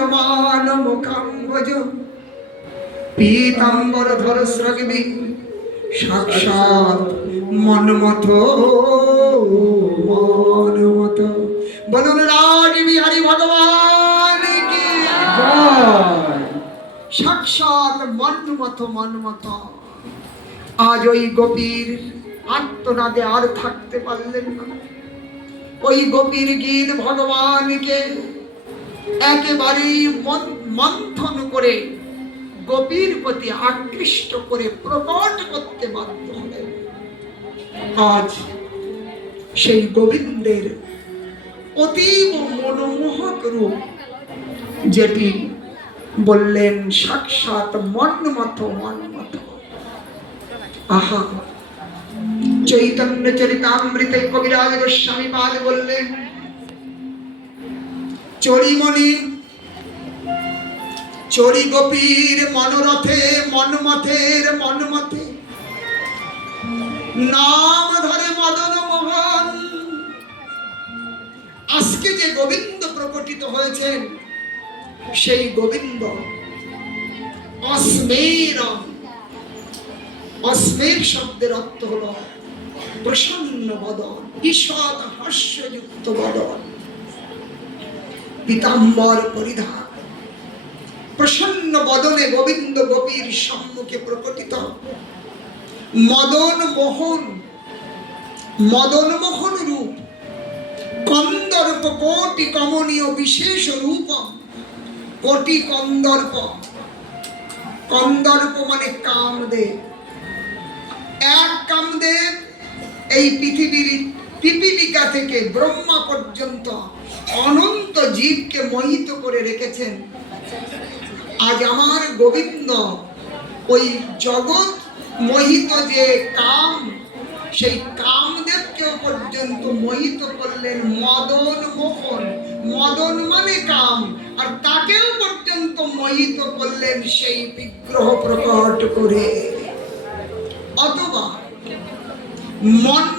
নয়মান মুখাম্বজ পীতাম্বর ধর স্রগ্বি সাক্ষাৎ মন্মথ মন্মথ। বলুন রাজ বিহারী ভগবান কি জয়। সাক্ষাৎ মন্মথ মন্মথ। আজ ওই গোপীর আত্মনাদে আর থাকতে পারলেন না। ওই গোপীর গীত ভগবানকে একেবারেই মন্থন করে গোপীর প্রতি আকৃষ্ট করে প্রকট করতে বাধ্য হলেন। আজ সেই গোবিন্দের অতীব মনোমোহক রূপ, যেটি বললেন সাক্ষাৎ মন্মথ মন্মথ। আহা, চৈতন্য চরিতামৃতে কবিরাজ গোস্বামী পাদ বললেন, চরিমণি চরি গোপীর মনোরথে মন্মথের মন্মথে নাম ধরে মদন মোহন। আজকে যে গোবিন্দ প্রকটিত হয়েছেন, সেই গোবিন্দ অস্মেরম। অস্মের শব্দের অর্থ হল প্রসন্ন বদন, ঈষৎ হাস্যযুক্ত বদন, পীতাম্বর পরিধান। প্রসন্ন বদনে গোবিন্দ গোপীর সম্মুখে প্রকটিত। মদন মোহন, মদন মোহন রূপ, কন্দর্প কোটি কমনীয় বিশেষ রূপ। কোটি কন্দর্প, কন্দর্প মানে কামদেব। এক কামদেব এই পৃথিবীর পিপীলিকা থেকে ব্রহ্মা পর্যন্ত অনন্ত জীবকে মোহিত করে রেখেছেন। আজ আমার গোবিন্দ ওই জগৎ মোহিত যে কাম, সেই কামদেবকেও পর্যন্ত মোহিত করলেন মদন মোহন। মদন মানে কাম, আর তাকেও পর্যন্ত মোহিত করলেন সেই বিগ্রহ প্রকট করে। অথবা মন